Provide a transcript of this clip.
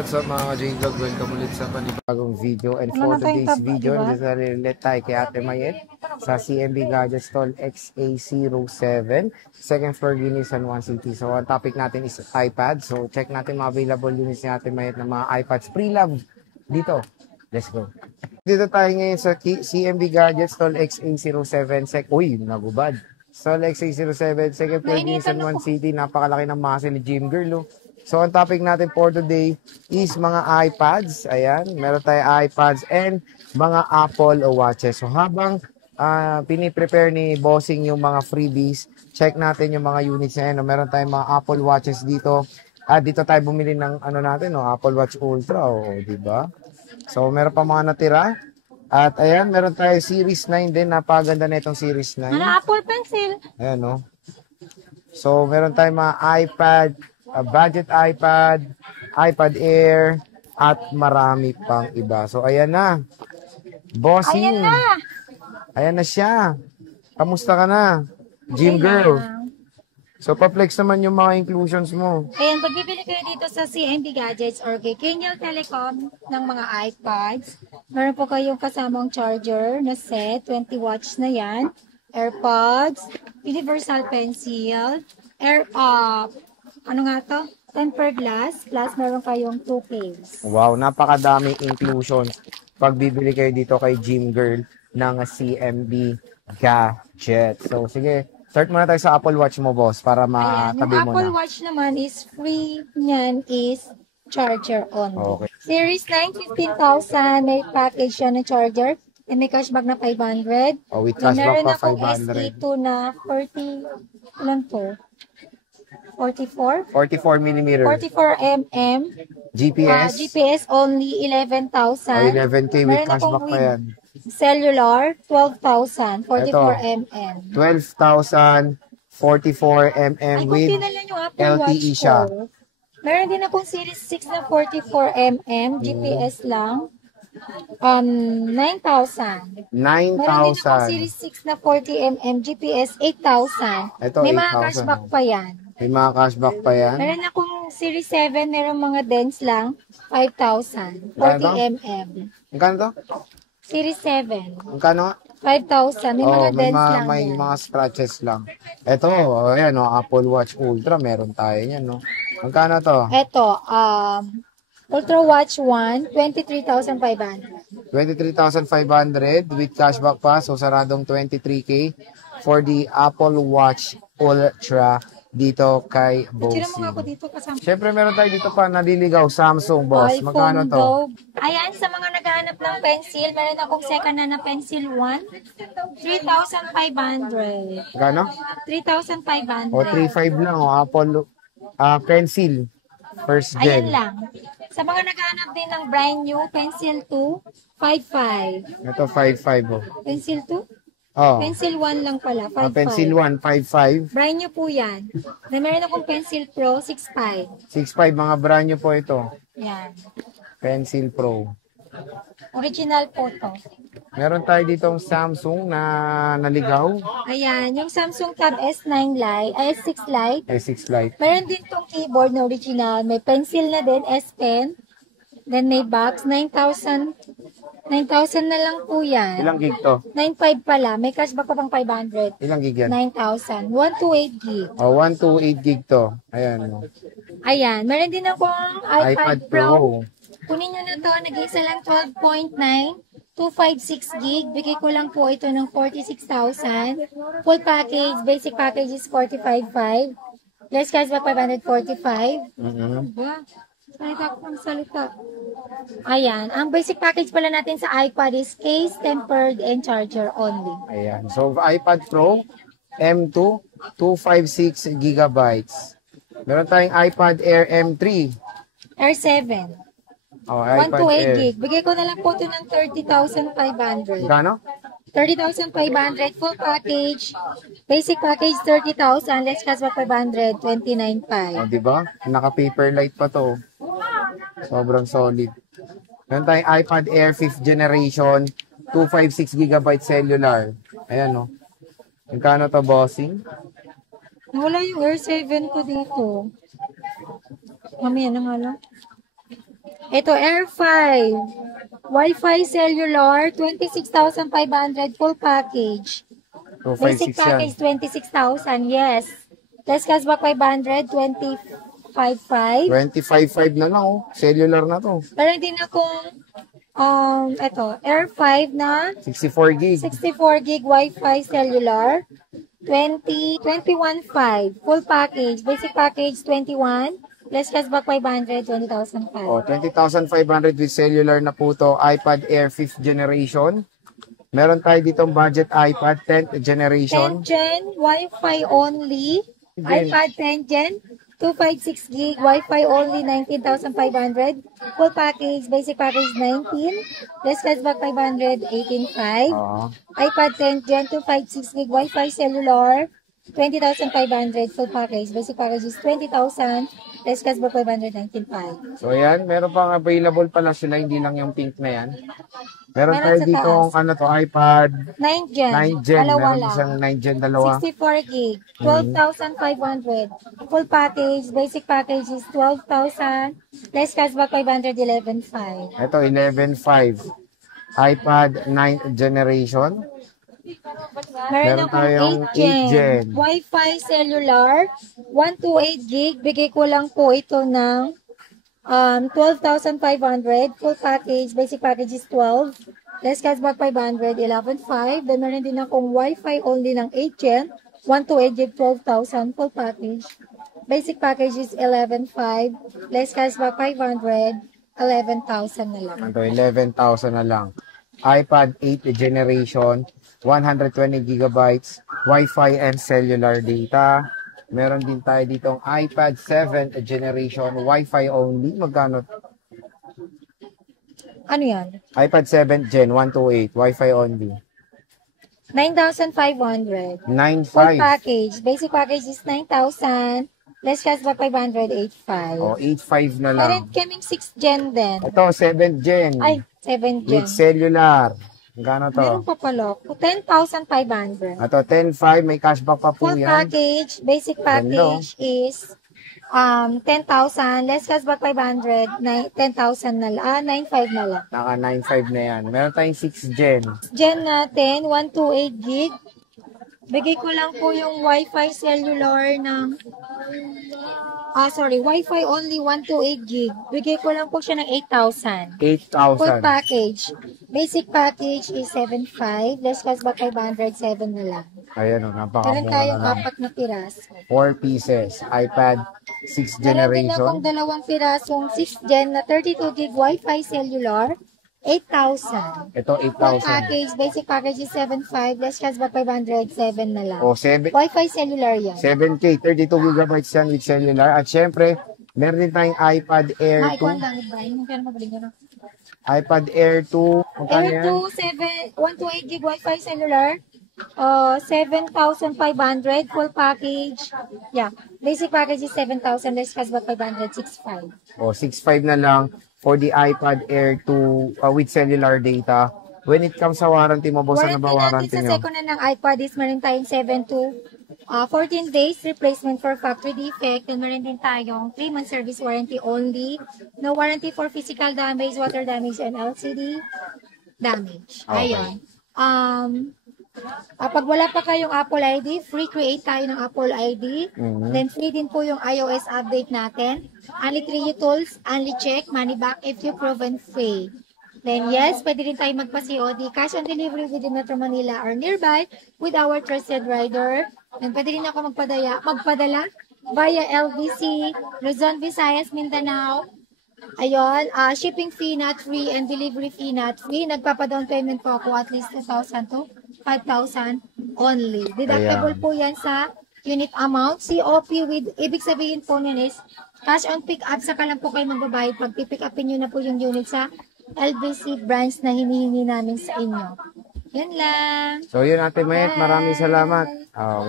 what's up mga ka-J-Vlog? Welcome ulit sa panibagong video. And for today's video, nagsasalit tayo kay Ate Mayet sa CMB Gadget Stall XA07, second floor unit San Juan City. So, ang topic natin is iPad. So, check natin mga available units ni Ate Mayet ng mga iPads pre-love dito. Let's go. Dito tayo ngayon sa CMB Gadget Stall XA07. Uy, nagubad. Stall XA07, second floor unit San Juan City. Napakalaki ng muscle ni Gym Girl. So, ang topic natin for today is mga iPads. Ayan, meron tayo iPads and mga Apple Watches. So, habang piniprepare ni Bossing yung mga freebies, check natin yung mga units na yan. Meron tayong mga Apple Watches dito. Dito tayo bumili ng Apple Watch Ultra. Diba? So, meron pa mga natira. At ayan, meron tayo Series 9 din. Napaganda na itong Series 9. Apple Pencil. Ayan, no? So, meron tayong mga iPad, budget iPad, iPad Air, at marami pang iba. So, ayan na. Bossing. Ayan na. Ayan na siya. Kamusta ka na? Gym Girl. So, pa-flex naman yung mga inclusions mo. Ayan, pag bibili kayo dito sa CMB Gadgets or kay Kenyal Telecom ng mga iPads, meron po kayong kasamang charger na set, 20 watts na yan, AirPods, universal pencil, tempered glass, plus meron kayong 2 case. Wow, napakadaming inclusions pag bibili kayo dito kay Gym Girl ng CMB Gadget. So, sige, start muna tayo sa Apple Watch mo, boss, para matabi mo na. Yung Apple Watch naman is free niyan is charger only. Okay. Series 9, 15,000, may package yan na charger. And may cashback na 500. With cashback pa 500. Meron akong SE2 na 40, ilan to? 44? 44 mm. 44 mm. GPS. GPS only 11,000. 11K with cashback pa yan. Cellular, 12,000. 44 mm. 12,000, 44 mm with LTE siya. Meron din akong Series 6 na 44 mm. GPS lang. 9,000. 9,000. Meron din akong Series 6 na 40 mm. GPS, 8,000. Ito, may 8,000. mga cashback pa yan. May mga cashback pa yan. Meron akong Series 7, meron mga dents lang, 5,000. 40 mm. Magkano to? Series 7. Magkano? 5,000. May mga dents lang may yan. mga scratches lang. Ito, ayan, Apple Watch Ultra, meron tayo yan, no? Magkano to? Ito, Ultra Watch 1, 23,500. 23,500 with cashback pa, so saradong 23K for the Apple Watch Ultra dito kay Bossing. Siyempre, meron tayo dito pa naliligaw, Samsung, boss. Magkano to? Ayan, sa mga naghahanap ng pencil, meron akong second na pencil 1. 3,500. Magkano? 3,500. 3,500 lang, Apple pencil. First gen. Ayan lang. Sa mga naghahanap din ng brand new, pencil 2, 5,500. Ito, 5,500. Pencil 2? Oh. Pencil 1 lang pala, 5,500. Pencil 1, 5,500. Brand new po yan. Na meron akong Pencil Pro, 6,500. 6,500, mga brand new po ito. Yan. Pencil Pro. Original po to. Meron tayo ditong Samsung na naligaw. Ayan, yung Samsung Tab S9 Lite, S6 Lite. S6 Lite. Meron din tong keyboard na original. May pencil na din, S Pen. Then may box, 9,000. 9,000 na lang po yan. Ilang gig to? 9,500 pala. May cashback pa pang 500. Ilang gig yan? 9,000. 128 gig. 128 gig to. Ayan. Ayan. Meron din akong iPad Pro. Kunin nyo na to. Nag-isa lang 12.9. 256 gig. Bigay ko lang po ito ng 46,000. Full package. Basic package is 45,500. Less cashback 545. Diba? Salita ko ng salita. Ayan. Ang basic package pala natin sa iPad is case, tempered, and charger only. Ayan. So, iPad Pro M2, 256 gigabytes. Meron tayong iPad Air M3. Air 7. iPad 128 Air. gig. Bigay ko na lang po ito ng 30,500. Gano? 30,500 full package. Basic package 30,000. Let's cashback 500, 29,500. Diba? Naka-Paperlite pa to. Sobrang solid. Meron tayong iPad Air 5th generation, 256 gigabyte cellular. Ayan, no? Magkano to, Bossing? Nawala yung Air 7 ko dito. Mamaya na nga lang. Ito, Air 5. Wi-Fi cellular, 26,500 full package. Basic 256 yan. package, 26,000. Yes. Less cashback 500, 25,500. 25.5 na lang, oh. Cellular na to. Meron din akong, ito, Air 5 na 64 gig. 64 gig Wi-Fi cellular. 21,500. Full package. Basic package, 21. Less cashback 500, 20,500. Oh, 20,500 with cellular na po to. iPad Air 5th generation. Meron tayo ditong budget iPad 10th generation. 10 Gen, Wi-Fi only. Gen. iPad 10 Gen, 256 gig, Wi-Fi only, 19,500. Full package, basic package 19. Less cashback 500, 18,500. Oo. iPad 10 Gen, 256 gig, Wi-Fi cellular, 20,500. Full package, basic package is 20,000. Less cashback 500, 19,500. So, ayan. Meron pang available pala sila. Hindi lang yung pink na yan. Meron Meron tayo sa dito, taas. ano to, iPad 9 Gen, 9 Gen. dalawa Meron lang. isang 9 Gen, dalawa. 64 gig, 12,500. Full package, basic package is 12,000. Less cashback 500, 11,500. Ito, 11.5. iPad 9th generation. Meron Meron tayong akong 8 Gen. 8 Gen. Wi-Fi cellular, 128 gig. Bigay ko lang po ito ng 12,500. Full package, basic package is 12. Less cashback 500, 11,500. Then meron din akong Wi-Fi only ng 8 Gen, 128 gig, 12,000. Full package. Basic package is 11,500. Less cashback 500, 11,000 na lang. Ito, 11,000 na lang. iPad 8th generation, 120 gigabytes, Wi-Fi and cellular data. Meron din tayo ditong iPad 7th generation, Wi-Fi only. Magkano? Ano yan? iPad 7th Gen, 128, Wi-Fi only. 9,500. Full 9.5. package. Basic package is 9,000. Less cashback 500, 8,500. O, 8.5 na Meron lang. kaming 6 Gen din. Ito, 7th Gen. Ay, 7 Gen. With cellular. Magkano Meron to? pa pala. 10,500. Ito, 10.5. May cashback pa po Full yan. package. Basic package is 10,000. Less cashback 500. 10,000 na lang. 9,500 na lang. Naka 9.5 na yan. Meron tayong 6th Gen. Gen natin, 128 gig. Bigay ko lang po yung Wi-Fi cellular ng Wi-Fi only 128 gig. Bigay ko lang po siya ng 8,000. 8,000. Full package. Basic package is 7,500. Less cashback 507 na lang. Ayan o, Meron napakamura tayong na lang. 4 na piraso. 4 pieces. iPad 6th Meron din akong generation. 2 pirasong 6th gen na 32 gig Wi-Fi cellular. 8,000. Ito, Full 8,000. package. Basic package is 7,500. Less cashback 507 na lang. O, 7, Wi-Fi cellular yan. 7K, 32 gigabytes yan with cellular. At syempre, meron din tayong iPad Air Ikaw 2. lang, Ibrahim. Yung kaya magaling yun. iPad Air 2. Magkano Air yan? 128 gig Wi-Fi cellular. 7,500 full package. Yeah. Basic package is 7,000. Less cashback 500, 6,500. O, 6.5 na lang for the iPad Air 2 with cellular data. When it comes sa warranty mo, boss, ano ba warranty natin sa nyo? second hand ng iPad is meron tayong 7 to 14 days replacement for factory defect. And meron din tayong 3 month service warranty only. No warranty for physical damage, water damage, and LCD damage. Okay. Ayun. Pag wala pa kayong Apple ID, free create tayo ng Apple ID. Mhm. Then free din po yung iOS update natin. Only 3 tools, only check, money back if you proven free. Then yes, pwede rin tayo magpa-COD, cash on delivery within Metro Manila or nearby with our trusted rider. Then pwede rin ako magpadala via LBC, Luzon, Visayas, Mindanao. Ayun, shipping fee not free and delivery fee not free. Nagpapa-down payment po ako at least 2,000 to 5,000 only. Deductible Ayan. po yan sa unit amount. COP with, ibig sabihin po nun is, cash on pick up, saka lang po kayo magbabayad pag pick upin nyo na po yung unit sa LBC branch na hinihingi namin sa inyo. Yan lang. So, yun, Ate Mayet. Maraming salamat. Bye. Okay.